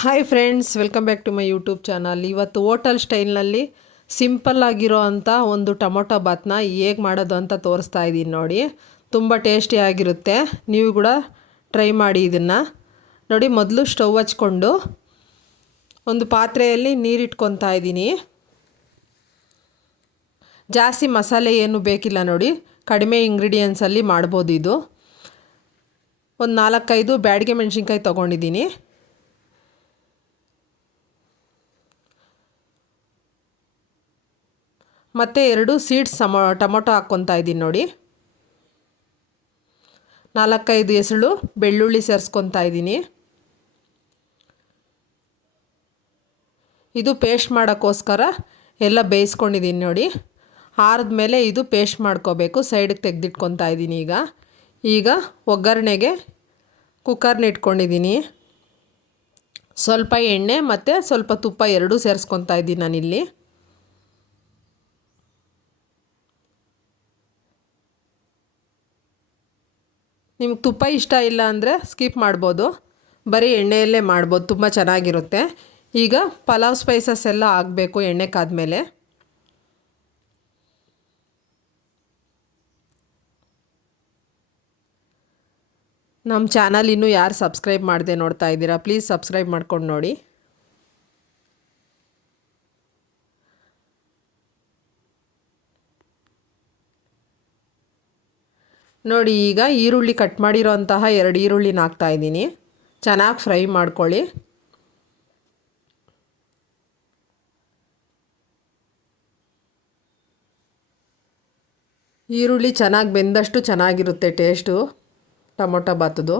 Hi friends, welcome back to my YouTube channel. ಇವತ್ತು hotel ಸ್ಟೈಲ್ನಲ್ಲಿ simple ಆಗಿರೋ ಅಂಥ ಒಂದು ಟೊಮೊಟೊ ಬಾತ್ನ ಹೇಗೆ ಮಾಡೋದು ಅಂತ ತೋರಿಸ್ತಾ ಇದ್ದೀನಿ ನೋಡಿ. ತುಂಬ ಟೇಸ್ಟಿಯಾಗಿರುತ್ತೆ. ನೀವು ಕೂಡ ಟ್ರೈ ಮಾಡಿ ಇದನ್ನು ನೋಡಿ. ಮೊದಲು ಸ್ಟವ್ ಹಚ್ಕೊಂಡು ಒಂದು ಪಾತ್ರೆಯಲ್ಲಿ ನೀರಿಟ್ಕೊತಾ ಇದ್ದೀನಿ. ಜಾಸ್ತಿ ಮಸಾಲೆ ಏನು ಬೇಕಿಲ್ಲ ನೋಡಿ, ಕಡಿಮೆ ಇಂಗ್ರೀಡಿಯೆಂಟ್ಸಲ್ಲಿ ಮಾಡ್ಬೋದು ಇದು. ಒಂದು 4-5 ಬ್ಯಾಡಗೆ ಮೆಣಸಿನ್ಕಾಯಿ ತೊಗೊಂಡಿದ್ದೀನಿ. ಮತ್ತು 2 ಸೀಡ್ಸ್ ಟೊಮೊಟೊ ಹಾಕ್ಕೊತಾ ಇದ್ದೀನಿ ನೋಡಿ. 4-5 ಎಸಳು ಬೆಳ್ಳುಳ್ಳಿ ಸೇರಿಸ್ಕೊತಾ ಇದ್ದೀನಿ. ಇದು ಪೇಸ್ಟ್ ಮಾಡೋಕ್ಕೋಸ್ಕರ ಎಲ್ಲ ಬೇಯಿಸ್ಕೊಂಡಿದ್ದೀನಿ ನೋಡಿ. ಆರಿದ ಮೇಲೆ ಇದು ಪೇಸ್ಟ್ ಮಾಡ್ಕೋಬೇಕು. ಸೈಡಿಗೆ ತೆಗೆದಿಟ್ಕೊತಾ ಇದ್ದೀನಿ. ಈಗ ಒಗ್ಗರಣೆಗೆ ಕುಕ್ಕರ್ನ ಇಟ್ಕೊಂಡಿದ್ದೀನಿ. ಸ್ವಲ್ಪ ಎಣ್ಣೆ ಮತ್ತು ಸ್ವಲ್ಪ ತುಪ್ಪ ಎರಡೂ ಸೇರಿಸ್ಕೊತಾ ಇದ್ದೀನಿ ನಾನಿಲ್ಲಿ. ನಿಮ್ಗೆ ತುಪ್ಪ ಇಷ್ಟ ಇಲ್ಲ ಅಂದರೆ ಸ್ಕಿಪ್ ಮಾಡ್ಬೋದು, ಬರೀ ಎಣ್ಣೆಯಲ್ಲೇ ಮಾಡ್ಬೋದು, ತುಂಬ ಚೆನ್ನಾಗಿರುತ್ತೆ. ಈಗ ಪಲಾವ್ ಸ್ಪೈಸಸ್ ಎಲ್ಲ ಆಗಬೇಕು ಎಣ್ಣೆ ಕಾದ್ಮೇಲೆ. ನಮ್ಮ ಚಾನಲ್ ಇನ್ನೂ ಯಾರು ಸಬ್ಸ್ಕ್ರೈಬ್ ಮಾಡದೆ ನೋಡ್ತಾ ಇದ್ದೀರಾ, ಪ್ಲೀಸ್ ಸಬ್ಸ್ಕ್ರೈಬ್ ಮಾಡ್ಕೊಂಡು ನೋಡಿ. ನೋಡಿ, ಈಗ ಈರುಳ್ಳಿ ಕಟ್ ಮಾಡಿರೋ ಅಂತಹ 2 ಈರುಳ್ಳಿನ ಹಾಕ್ತಾಯಿದ್ದೀನಿ. ಚೆನ್ನಾಗಿ ಫ್ರೈ ಮಾಡ್ಕೊಳ್ಳಿ. ಈರುಳ್ಳಿ ಚೆನ್ನಾಗಿ ಬೆಂದಷ್ಟು ಚೆನ್ನಾಗಿರುತ್ತೆ ಟೇಸ್ಟು ಟೊಮೊಟೊ ಬಾತದು.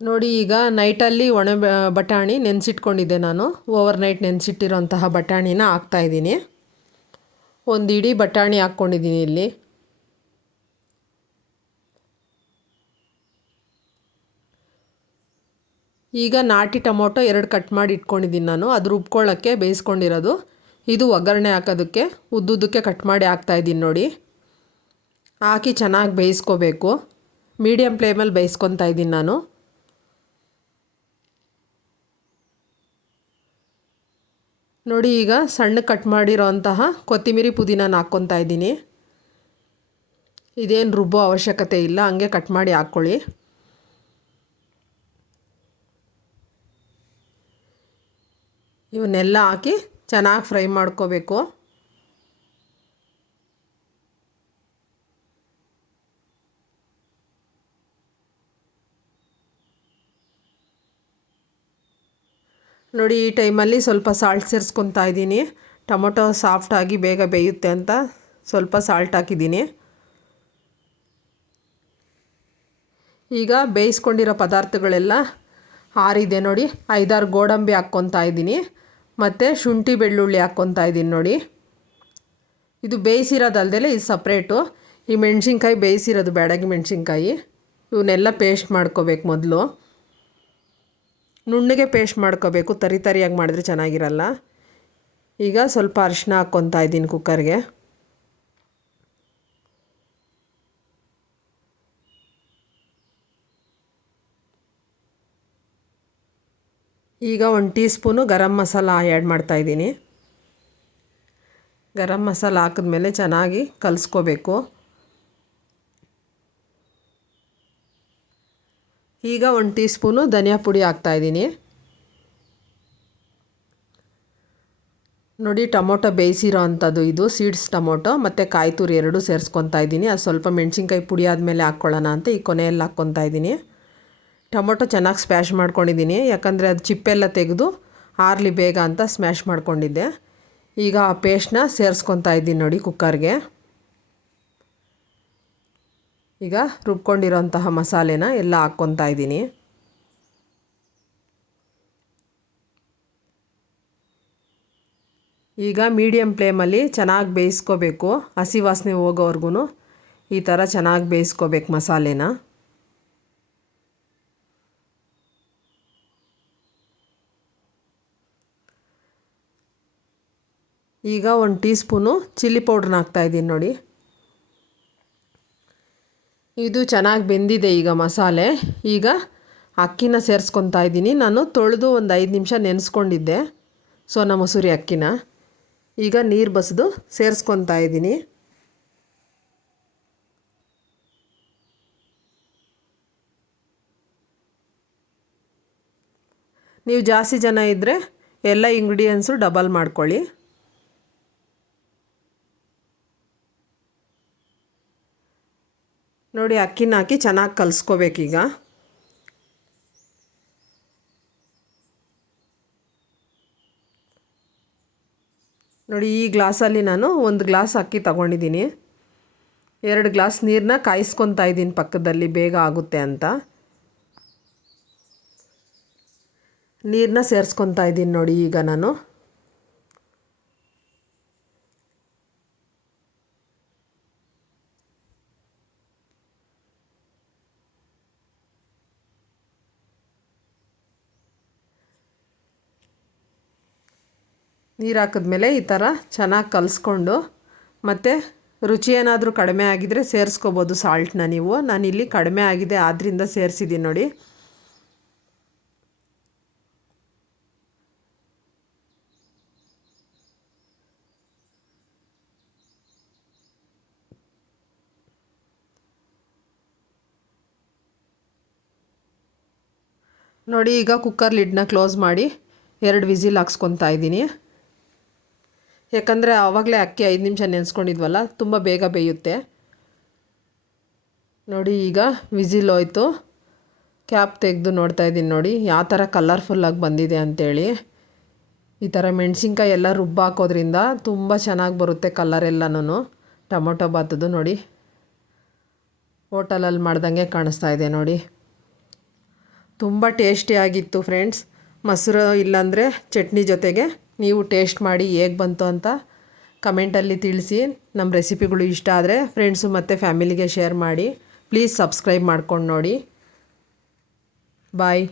ನೋಡಿ, ಈಗ ನೈಟಲ್ಲಿ ಒಣ ಬಟಾಣಿ ನೆನೆಸಿಟ್ಕೊಂಡಿದ್ದೆ ನಾನು. ಓವರ್ ನೈಟ್ ನೆನೆಸಿಟ್ಟಿರೋಂತಹ ಬಟಾಣಿನ ಹಾಕ್ತಾಯಿದ್ದೀನಿ. ಒಂದು ಇಡೀ ಬಟಾಣಿ ಹಾಕ್ಕೊಂಡಿದ್ದೀನಿ ಇಲ್ಲಿ. ಈಗ ನಾಟಿ ಟೊಮೊಟೊ 2 ಕಟ್ ಮಾಡಿ ಇಟ್ಕೊಂಡಿದ್ದೀನಿ ನಾನು. ಅದು ರುಬ್ಕೊಳ್ಳೋಕ್ಕೆ ಬೇಯಿಸ್ಕೊಂಡಿರೋದು. ಇದು ಒಗ್ಗರಣೆ ಹಾಕೋದಕ್ಕೆ ಉದ್ದುದ್ದಕ್ಕೆ ಕಟ್ ಮಾಡಿ ಹಾಕ್ತಾಯಿದ್ದೀನಿ ನೋಡಿ. ಹಾಕಿ ಚೆನ್ನಾಗಿ ಬೇಯಿಸ್ಕೋಬೇಕು. ಮೀಡಿಯಮ್ ಫ್ಲೇಮಲ್ಲಿ ಬೇಯಿಸ್ಕೊತಾ ಇದ್ದೀನಿ ನಾನು. ನೋಡಿ, ಈಗ ಸಣ್ಣ ಕಟ್ ಮಾಡಿರೋ ಅಂತಹ ಕೊತ್ತಂಬರಿ ಪುದೀನ ಹಾಕ್ಕೊತಾ ಇದ್ದೀನಿ. ಇದೇನು ರುಬ್ಬೋ ಅವಶ್ಯಕತೆ ಇಲ್ಲ, ಹಂಗೆ ಕಟ್ ಮಾಡಿ ಹಾಕ್ಕೊಳ್ಳಿ. ಇವನ್ನೆಲ್ಲ ಹಾಕಿ ಚೆನ್ನಾಗಿ ಫ್ರೈ ಮಾಡ್ಕೋಬೇಕು. ನೋಡಿ, ಈ ಟೈಮಲ್ಲಿ ಸ್ವಲ್ಪ ಸಾಲ್ಟ್ ಸೇರಿಸ್ಕೊತಾ ಇದ್ದೀನಿ. ಟೊಮೊಟೊ ಸಾಫ್ಟಾಗಿ ಬೇಗ ಬೇಯುತ್ತೆ ಅಂತ ಸ್ವಲ್ಪ ಸಾಲ್ಟ್ ಹಾಕಿದ್ದೀನಿ. ಈಗ ಬೇಯಿಸ್ಕೊಂಡಿರೋ ಪದಾರ್ಥಗಳೆಲ್ಲ ಆರಿದೆ ನೋಡಿ. 5-6 ಗೋಡಂಬಿ ಹಾಕ್ಕೊತಾ ಇದ್ದೀನಿ. ಮತ್ತು ಶುಂಠಿ ಬೆಳ್ಳುಳ್ಳಿ ಹಾಕ್ಕೊತಾ ಇದ್ದೀನಿ ನೋಡಿ. ಇದು ಬೇಯಿಸಿರೋದಲ್ದೇ ಇದು ಸಪ್ರೇಟು. ಈ ಮೆಣಸಿನ್ಕಾಯಿ ಬೇಯಿಸಿರೋದು ಬ್ಯಾಡಗಿ ಮೆಣಸಿನ್ಕಾಯಿ. ಇವನ್ನೆಲ್ಲ ಪೇಸ್ಟ್ ಮಾಡ್ಕೋಬೇಕು ಮೊದಲು. ನುಣ್ಣಗೆ ಪೇಸ್ಟ್ ಮಾಡ್ಕೋಬೇಕು, ತರಿಯಾಗಿ ಮಾಡಿದ್ರೆ ಚೆನ್ನಾಗಿರಲ್ಲ. ಈಗ ಸ್ವಲ್ಪ ಅರಿಶಿನ ಹಾಕ್ಕೊತಾ ಇದ್ದೀನಿ ಕುಕ್ಕರ್ಗೆ. ಈಗ 1 tea spoon garam masala add ಮಾಡ್ತಾಯಿದ್ದೀನಿ. ಗರಂ ಮಸಾಲ ಹಾಕಿದ್ಮೇಲೆ ಚೆನ್ನಾಗಿ ಕಲಿಸ್ಕೋಬೇಕು. ಈಗ 1 ಟೀ ಸ್ಪೂನು ಧನಿಯಾ ಪುಡಿ ಹಾಕ್ತಾಯಿದ್ದೀನಿ. ನೋಡಿ, ಟೊಮೊಟೊ ಬೇಯಿಸಿರೋ ಅಂಥದ್ದು ಇದು ಸೀಡ್ಸ್ ಟೊಮೊಟೊ ಮತ್ತು ಕಾಯಿ ತುರಿ 2 ಸೇರಿಸ್ಕೊತಾ ಇದ್ದೀನಿ. ಅದು ಸ್ವಲ್ಪ ಮೆಣಸಿನ್ಕಾಯಿ ಪುಡಿ ಆದಮೇಲೆ ಹಾಕ್ಕೊಳ್ಳೋಣ ಅಂತ ಈ ಕೊನೆಯಲ್ಲಿ ಹಾಕ್ಕೊತಾ ಇದ್ದೀನಿ. ಟೊಮೊಟೊ ಚೆನ್ನಾಗಿ ಸ್ಮ್ಯಾಶ್ ಮಾಡ್ಕೊಂಡಿದ್ದೀನಿ, ಯಾಕಂದರೆ ಅದು ಚಿಪ್ಪೆಲ್ಲ ತೆಗೆದು ಆರಲಿ ಬೇಗ ಅಂತ ಸ್ಮ್ಯಾಶ್ ಮಾಡ್ಕೊಂಡಿದ್ದೆ. ಈಗ ಆ ಪೇಸ್ಟ್ನ ಸೇರಿಸ್ಕೊತಾ ಇದ್ದೀನಿ ನೋಡಿ ಕುಕ್ಕರ್ಗೆ. ಈಗ ರುಬ್ಕೊಂಡಿರೋಂತಹ ಮಸಾಲೆನ ಎಲ್ಲ ಹಾಕ್ಕೊತಾ ಇದ್ದೀನಿ. ಈಗ ಮೀಡಿಯಮ್ ಫ್ಲೇಮಲ್ಲಿ ಚೆನ್ನಾಗಿ ಬೇಯಿಸ್ಕೋಬೇಕು. ಹಸಿ ವಾಸನೆ ಹೋಗೋವರೆಗೂ ಈ ಥರ ಚೆನ್ನಾಗಿ ಬೇಯಿಸ್ಕೋಬೇಕು ಮಸಾಲೆನ. ಈಗ 1 ಟೀ ಸ್ಪೂನು ಚಿಲ್ಲಿ ಪೌಡ್ರನ್ನ ಹಾಕ್ತಾಯಿದ್ದೀನಿ ನೋಡಿ. ಇದು ಚೆನ್ನಾಗಿ ಬೆಂದಿದೆ ಈಗ ಮಸಾಲೆ. ಈಗ ಅಕ್ಕಿನ ಸೇರಿಸ್ಕೊತಾ ಇದ್ದೀನಿ. ನಾನು ತೊಳೆದು ಒಂದು 5 ನಿಮಿಷ ನೆನೆಸ್ಕೊಂಡಿದ್ದೆ ಸೋನಾ ಮಸೂರಿ ಅಕ್ಕಿನ. ಈಗ ನೀರು ಬಸಿದು ಸೇರಿಸ್ಕೊತಾ ಇದ್ದೀನಿ. ನೀವು ಜಾಸ್ತಿ ಜನ ಇದ್ದರೆ ಎಲ್ಲ ಇಂಗ್ರೀಡಿಯೆಂಟ್ಸು ಡಬಲ್ ಮಾಡ್ಕೊಳ್ಳಿ. ನೋಡಿ ಅಕ್ಕಿನ ಹಾಕಿ ಚೆನ್ನಾಗಿ ಕಲಿಸ್ಕೋಬೇಕೀಗ. ನೋಡಿ ಈ ಗ್ಲಾಸಲ್ಲಿ ನಾನು 1 ಗ್ಲಾಸ್ ಅಕ್ಕಿ ತಗೊಂಡಿದ್ದೀನಿ. 2 ಗ್ಲಾಸ್ ನೀರನ್ನ ಕಾಯಿಸ್ಕೊತಾ ಇದ್ದೀನಿ ಪಕ್ಕದಲ್ಲಿ, ಬೇಗ ಆಗುತ್ತೆ ಅಂತ. ನೀರನ್ನ ಸೇರಿಸ್ಕೊತಾ ಇದ್ದೀನಿ ನೋಡಿ ಈಗ ನಾನು. ನೀರು ಹಾಕಿದ್ಮೇಲೆ ಈ ಥರ ಚೆನ್ನಾಗಿ ಕಲಿಸ್ಕೊಂಡು, ಮತ್ತು ರುಚಿ ಏನಾದರೂ ಕಡಿಮೆ ಆಗಿದ್ದರೆ ಸೇರಿಸ್ಕೋಬೋದು ಸಾಲ್ಟನ್ನ ನೀವು. ನಾನಿಲ್ಲಿ ಕಡಿಮೆ ಆಗಿದೆ ಆದ್ದರಿಂದ ಸೇರಿಸಿದ್ದೀನಿ ನೋಡಿ. ನೋಡಿ ಈಗ ಕುಕ್ಕರ್ ಲಿಡ್ನ ಕ್ಲೋಸ್ ಮಾಡಿ 2 ವಿಸಿಲ್ ಹಾಕ್ಸ್ಕೊತಾ ಇದ್ದೀನಿ. ಯಾಕಂದರೆ ಆವಾಗಲೇ ಅಕ್ಕಿ 5 ನಿಮಿಷ ನೆನೆಸ್ಕೊಂಡಿದ್ವಲ್ಲ, ತುಂಬ ಬೇಗ ಬೇಯುತ್ತೆ. ನೋಡಿ ಈಗ ವಿಸಿಲ್ ಹೋಯ್ತು. ಕ್ಯಾಪ್ ತೆಗೆದು ನೋಡ್ತಾ ಇದ್ದೀನಿ ನೋಡಿ ಯಾವ ಥರ ಕಲರ್ಫುಲ್ಲಾಗಿ ಬಂದಿದೆ ಅಂಥೇಳಿ. ಈ ಥರ ಮೆಣಸಿನ್ಕಾಯಿ ಎಲ್ಲ ರುಬ್ಬಾಕೋದ್ರಿಂದ ತುಂಬ ಚೆನ್ನಾಗಿ ಬರುತ್ತೆ ಕಲರ್ ಎಲ್ಲನೂ. ಟೊಮೊಟೊ ಬಾತದ್ದು ನೋಡಿ ಹೋಟೆಲಲ್ಲಿ ಮಾಡ್ದಂಗೆ ಕಾಣಿಸ್ತಾ ಇದೆ ನೋಡಿ. ತುಂಬ ಟೇಸ್ಟಿಯಾಗಿತ್ತು ಫ್ರೆಂಡ್ಸ್. ಮೊಸರು ಇಲ್ಲಾಂದರೆ ಚಟ್ನಿ ಜೊತೆಗೆ ನೀವು ಟೇಸ್ಟ್ ಮಾಡಿ ಹೇಗೆ ಬಂತು ಅಂತ ಕಮೆಂಟಲ್ಲಿ ತಿಳಿಸಿ. ನಮ್ಮ ರೆಸಿಪಿಗಳು ಇಷ್ಟ ಆದರೆ ಫ್ರೆಂಡ್ಸು ಮತ್ತು ಫ್ಯಾಮಿಲಿಗೆ ಶೇರ್ ಮಾಡಿ. ಪ್ಲೀಸ್ ಸಬ್ಸ್ಕ್ರೈಬ್ ಮಾಡ್ಕೊಂಡು ನೋಡಿ. ಬಾಯ್.